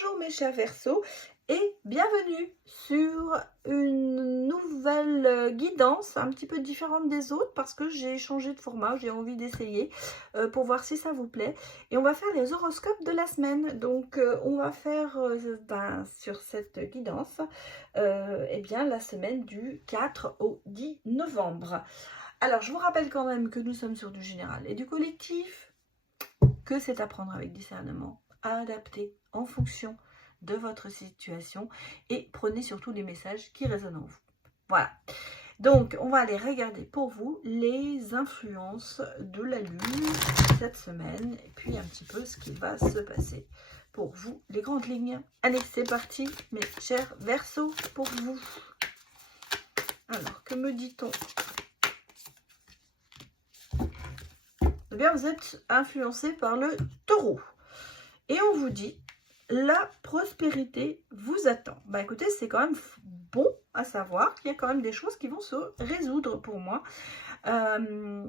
Bonjour mes chers Verseaux et bienvenue sur une nouvelle guidance un petit peu différente des autres parce que j'ai changé de format, j'ai envie d'essayer pour voir si ça vous plaît. Et on va faire les horoscopes de la semaine. Donc on va faire sur cette guidance eh bien, la semaine du 4 au 10 novembre. Alors je vous rappelle quand même que nous sommes sur du général et du collectif, que c'est à prendre avec discernement, à adapter en fonction de votre situation et prenez surtout les messages qui résonnent en vous. Voilà. Donc, on va aller regarder pour vous les influences de la Lune cette semaine et puis un petit peu ce qui va se passer pour vous, les grandes lignes. Allez, c'est parti, mes chers Verseaux, pour vous. Alors, que me dit-on? Eh bien, vous êtes influencé par le Taureau. Et on vous dit, la prospérité vous attend. Bah écoutez, c'est quand même bon à savoir qu'il y a quand même des choses qui vont se résoudre pour moi. Vous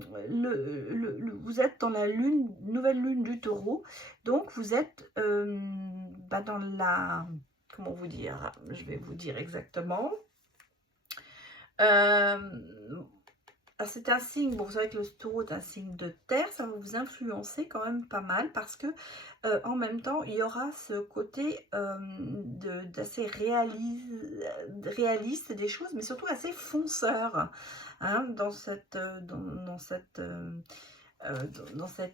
êtes dans la lune, nouvelle lune du Taureau. Donc vous êtes dans la... Comment vous dire? Je vais vous dire exactement. C'est un signe, bon, vous savez que le Taureau est un signe de terre, ça va vous influencer quand même pas mal parce que en même temps, il y aura ce côté d'assez réaliste des choses, mais surtout assez fonceur hein, dans cette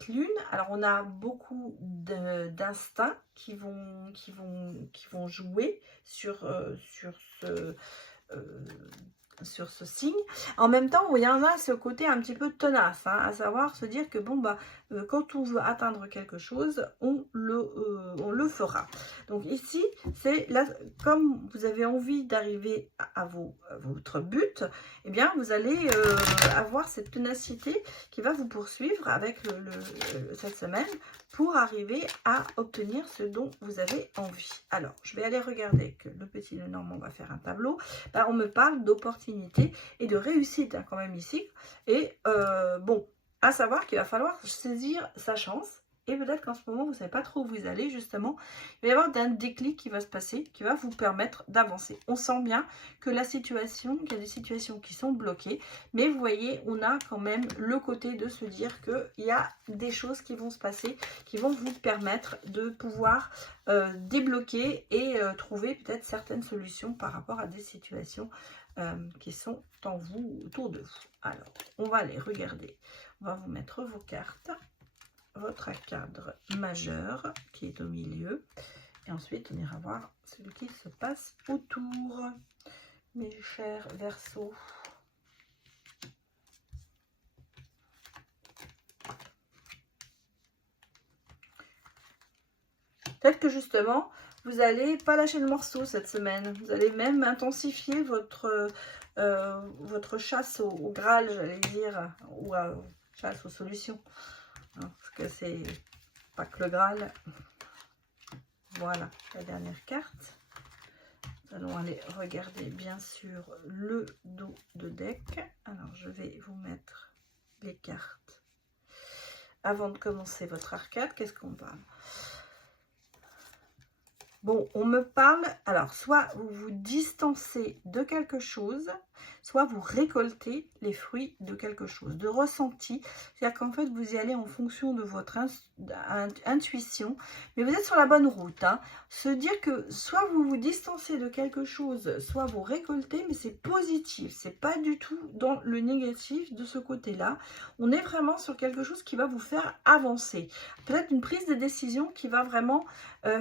lune. Alors on a beaucoup d'instincts qui vont jouer sur ce signe. En même temps, il y en a ce côté un petit peu tenace, hein, à savoir se dire que bon bah quand on veut atteindre quelque chose, on le fera. Donc ici, c'est là, comme vous avez envie d'arriver à votre but, eh bien vous allez avoir cette ténacité qui va vous poursuivre avec cette semaine pour arriver à obtenir ce dont vous avez envie. Alors, je vais aller regarder que le petit Lenormand va faire un tableau. On me parle d'opportunité et de réussite hein, quand même ici. Et bon, à savoir qu'il va falloir saisir sa chance. Et peut-être qu'en ce moment, vous ne savez pas trop où vous allez, justement. Il va y avoir un déclic qui va se passer, qui va vous permettre d'avancer. On sent bien que qu'il y a des situations qui sont bloquées. Mais vous voyez, on a quand même le côté de se dire qu'il y a des choses qui vont se passer, qui vont vous permettre de pouvoir débloquer et trouver peut-être certaines solutions par rapport à des situations qui sont en vous, autour de vous. Alors, on va aller regarder. On va vous mettre vos cartes. Votre cadre majeur qui est au milieu. Et ensuite, on ira voir ce qui se passe autour. Mes chers Verseaux. Peut-être que justement, vous n'allez pas lâcher le morceau cette semaine. Vous allez même intensifier votre chasse au Graal, j'allais dire, ou chasse aux solutions. Hein, parce que c'est pas que le Graal. Voilà, la dernière carte. Nous allons aller regarder, bien sûr, le dos de deck. Alors, je vais vous mettre les cartes. Avant de commencer votre arcade, qu'est-ce qu'on parle? Bon, on me parle, alors, soit vous vous distancez de quelque chose, soit vous récoltez les fruits de quelque chose, de ressenti. C'est-à-dire qu'en fait, vous y allez en fonction de votre intuition, mais vous êtes sur la bonne route. Hein. Se dire que soit vous vous distancez de quelque chose, soit vous récoltez, mais c'est positif. C'est pas du tout dans le négatif de ce côté-là. On est vraiment sur quelque chose qui va vous faire avancer. Peut-être une prise de décision qui va vraiment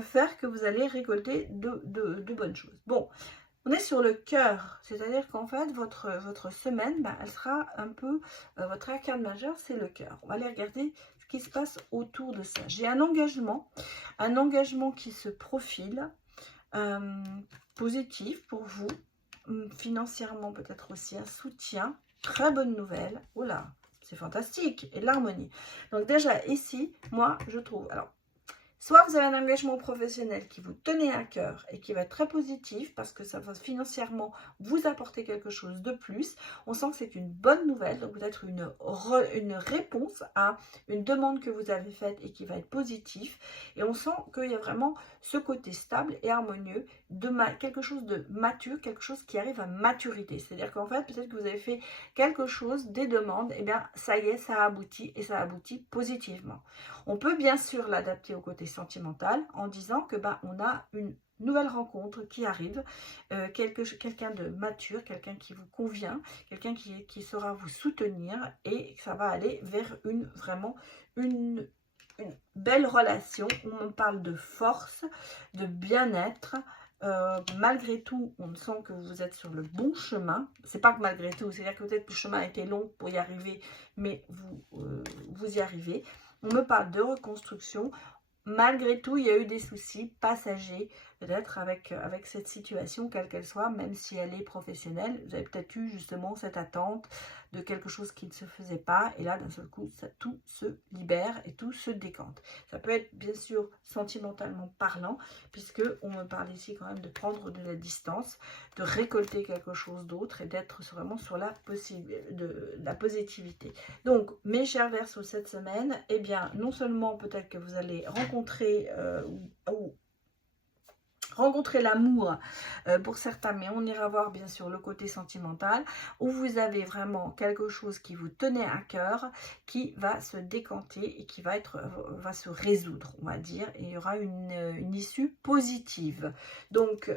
faire que vous allez récolter de bonnes choses. Bon. On est sur le cœur, c'est-à-dire qu'en fait, votre semaine, elle sera un peu, votre arcane majeur, c'est le cœur. On va aller regarder ce qui se passe autour de ça. J'ai un engagement qui se profile, positif pour vous, financièrement peut-être aussi un soutien, très bonne nouvelle. Oh là, c'est fantastique, et l'harmonie. Donc déjà ici, moi, je trouve, alors, Soit vous avez un engagement professionnel qui vous tenait à cœur et qui va être très positif parce que ça va financièrement vous apporter quelque chose de plus. On sent que c'est une bonne nouvelle, donc peut-être une réponse à une demande que vous avez faite et qui va être positive. Et on sent qu'il y a vraiment ce côté stable et harmonieux de quelque chose de mature, quelque chose qui arrive à maturité. C'est-à-dire qu'en fait, peut-être que vous avez fait quelque chose, des demandes, et bien ça y est, ça aboutit et ça aboutit positivement. On peut bien sûr l'adapter au côté sentimental en disant que on a une nouvelle rencontre qui arrive, quelqu'un de mature, quelqu'un qui vous convient, quelqu'un qui saura vous soutenir et que ça va aller vers vraiment une belle relation où on parle de force, de bien-être. Malgré tout, on sent que vous êtes sur le bon chemin. C'est pas que malgré tout, c'est-à-dire que peut-être le chemin a été long pour y arriver, mais vous y arrivez. On me parle de reconstruction. Malgré tout, il y a eu des soucis passagers, peut-être avec cette situation, quelle qu'elle soit, même si elle est professionnelle. Vous avez peut-être eu justement cette attente de quelque chose qui ne se faisait pas. Et là, d'un seul coup, tout se libère et tout se décante. Ça peut être, bien sûr, sentimentalement parlant, puisque on me parle ici quand même de prendre de la distance, de récolter quelque chose d'autre et d'être vraiment sur la positivité. Donc, mes chers Verseaux, cette semaine, eh bien, non seulement peut-être que vous allez rencontrer l'amour pour certains, mais on ira voir bien sûr le côté sentimental, où vous avez vraiment quelque chose qui vous tenait à cœur, qui va se décanter et qui va se résoudre, on va dire, et il y aura une issue positive. Donc,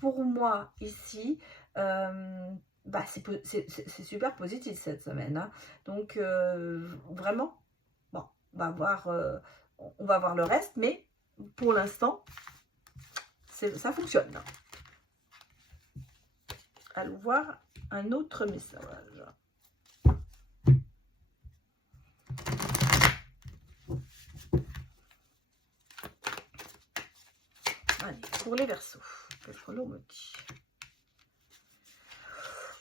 pour moi, ici, c'est super positif cette semaine, hein. Donc, vraiment, bon, on va voir le reste, mais pour l'instant, ça fonctionne. Allons voir un autre message. Allez, pour les Verseaux, qu'est-ce que l'on me dit?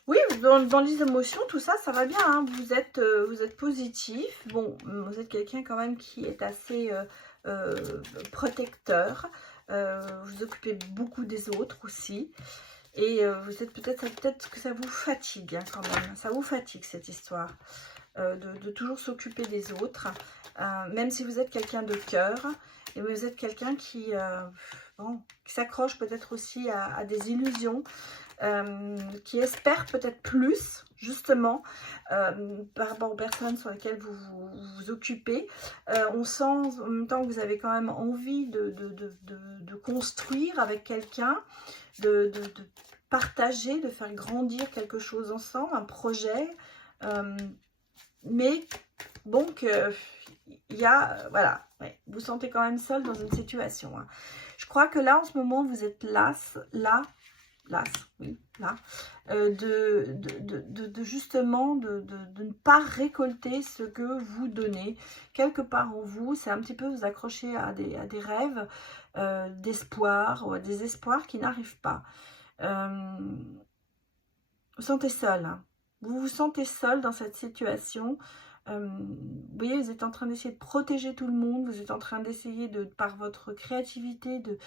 Oui, dans les émotions, tout ça, ça va bien, hein. Vous êtes positif. Bon, vous êtes quelqu'un quand même qui est assez protecteur. Vous occupez beaucoup des autres aussi. Et vous êtes peut-être que ça vous fatigue, hein, quand même. Ça vous fatigue cette histoire de toujours s'occuper des autres. Même si vous êtes quelqu'un de cœur, et vous êtes quelqu'un qui s'accroche peut-être aussi à des illusions. Qui espère peut-être plus, justement, par rapport aux personnes sur lesquelles vous vous occupez. On sent en même temps que vous avez quand même envie de construire avec quelqu'un, de partager, de faire grandir quelque chose ensemble, un projet. Mais donc, il y a, voilà, ouais, vous sentez quand même seul dans une situation, hein. Je crois que là, en ce moment, vous êtes justement de ne pas récolter ce que vous donnez quelque part en vous. C'est un petit peu vous accrocher à des rêves d'espoir ou à des espoirs qui n'arrivent pas. Vous sentez seul, hein. Vous vous sentez seul dans cette situation. Vous voyez, vous êtes en train d'essayer de protéger tout le monde, vous êtes en train d'essayer par votre créativité de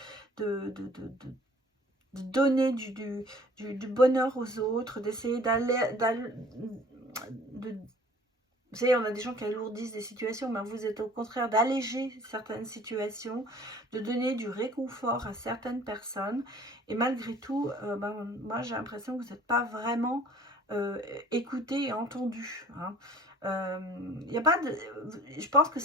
donner du bonheur aux autres, d'essayer vous savez, on a des gens qui alourdissent des situations, mais vous êtes au contraire d'alléger certaines situations, de donner du réconfort à certaines personnes. Et malgré tout, moi j'ai l'impression que vous n'êtes pas vraiment écouté et entendu, hein. Y a pas de, je pense que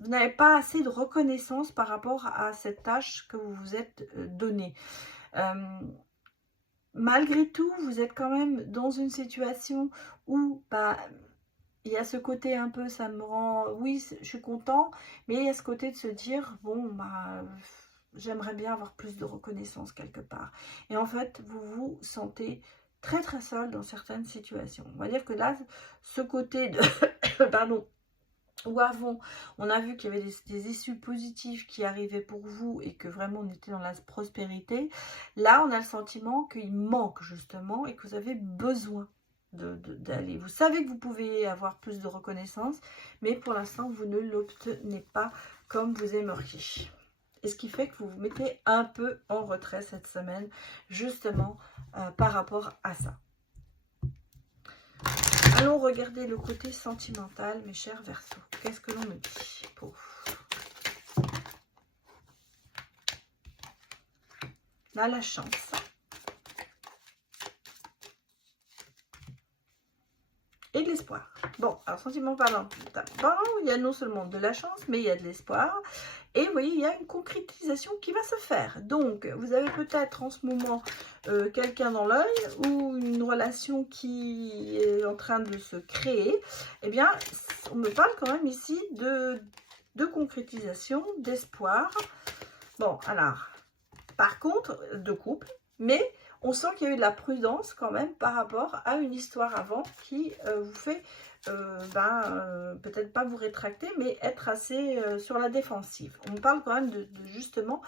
vous n'avez pas assez de reconnaissance par rapport à cette tâche que vous vous êtes donnée. Malgré tout, vous êtes quand même dans une situation où il y a ce côté un peu, ça me rend, oui, je suis content, mais il y a ce côté de se dire, bon, j'aimerais bien avoir plus de reconnaissance quelque part. Et en fait, vous vous sentez très très seul dans certaines situations. On va dire que là, ce côté de, pardon, où avant, on a vu qu'il y avait des issues positives qui arrivaient pour vous et que vraiment on était dans la prospérité. Là, on a le sentiment qu'il manque justement et que vous avez besoin d'aller. Vous savez que vous pouvez avoir plus de reconnaissance, mais pour l'instant, vous ne l'obtenez pas comme vous aimeriez. Et ce qui fait que vous vous mettez un peu en retrait cette semaine, justement, par rapport à ça. Allons regarder le côté sentimental, mes chers Verseaux. Qu'est-ce que l'on me dit pour vous? Là, la chance. Et de l'espoir. Bon, alors sentiment parlant, il y a non seulement de la chance, mais il y a de l'espoir. Et vous voyez, il y a une concrétisation qui va se faire. Donc, vous avez peut-être en ce moment quelqu'un dans l'œil ou une relation qui est en train de se créer. Eh bien, on me parle quand même ici de concrétisation, d'espoir. Bon, alors, par contre, de couple, mais on sent qu'il y a eu de la prudence quand même par rapport à une histoire avant qui vous fait peut-être pas vous rétracter, mais être assez sur la défensive. On parle quand même justement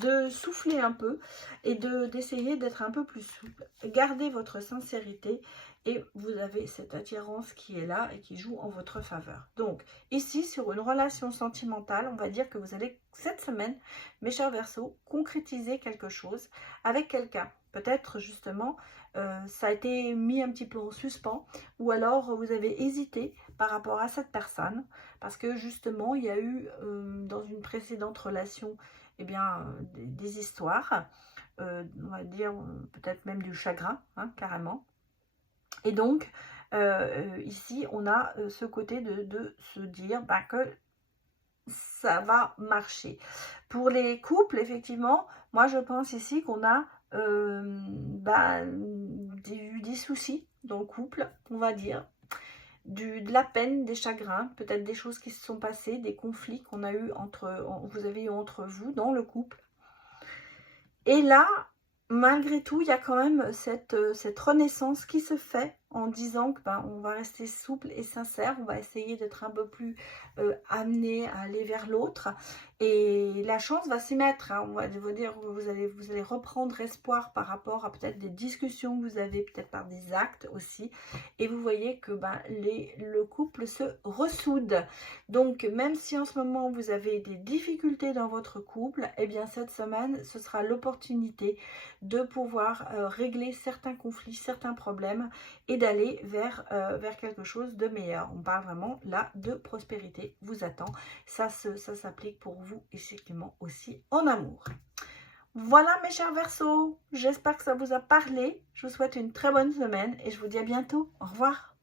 de souffler un peu et d'essayer d'être un peu plus souple. Gardez votre sincérité et vous avez cette attirance qui est là et qui joue en votre faveur. Donc ici, sur une relation sentimentale, on va dire que vous allez cette semaine, mes chers Verseaux, concrétiser quelque chose avec quelqu'un. Peut-être justement, ça a été mis un petit peu en suspens, ou alors vous avez hésité par rapport à cette personne, parce que justement, il y a eu dans une précédente relation, eh bien, des histoires, on va dire peut-être même du chagrin, hein, carrément. Et donc, ici, on a ce côté de se dire que ça va marcher. Pour les couples, effectivement, moi je pense ici qu'on a des soucis dans le couple, on va dire, de la peine, des chagrins, peut-être des choses qui se sont passées, des conflits qu'on a eu vous avez eu entre vous dans le couple. Et là, malgré tout, il y a quand même cette renaissance qui se fait en disant que on va rester souple et sincère, on va essayer d'être un peu plus amené à aller vers l'autre. Et la chance va s'y mettre, hein. On va vous dire, vous allez reprendre espoir par rapport à peut-être des discussions que vous avez, peut-être par des actes aussi. Et vous voyez que le couple se ressoude. Donc, même si en ce moment vous avez des difficultés dans votre couple, eh bien cette semaine, ce sera l'opportunité de pouvoir régler certains conflits, certains problèmes et d'aller vers quelque chose de meilleur. On parle vraiment là de prospérité vous attend. Ça s'applique pour vous effectivement aussi en amour. Voilà mes chers Verseaux, j'espère que ça vous a parlé. Je vous souhaite une très bonne semaine et je vous dis à bientôt. Au revoir.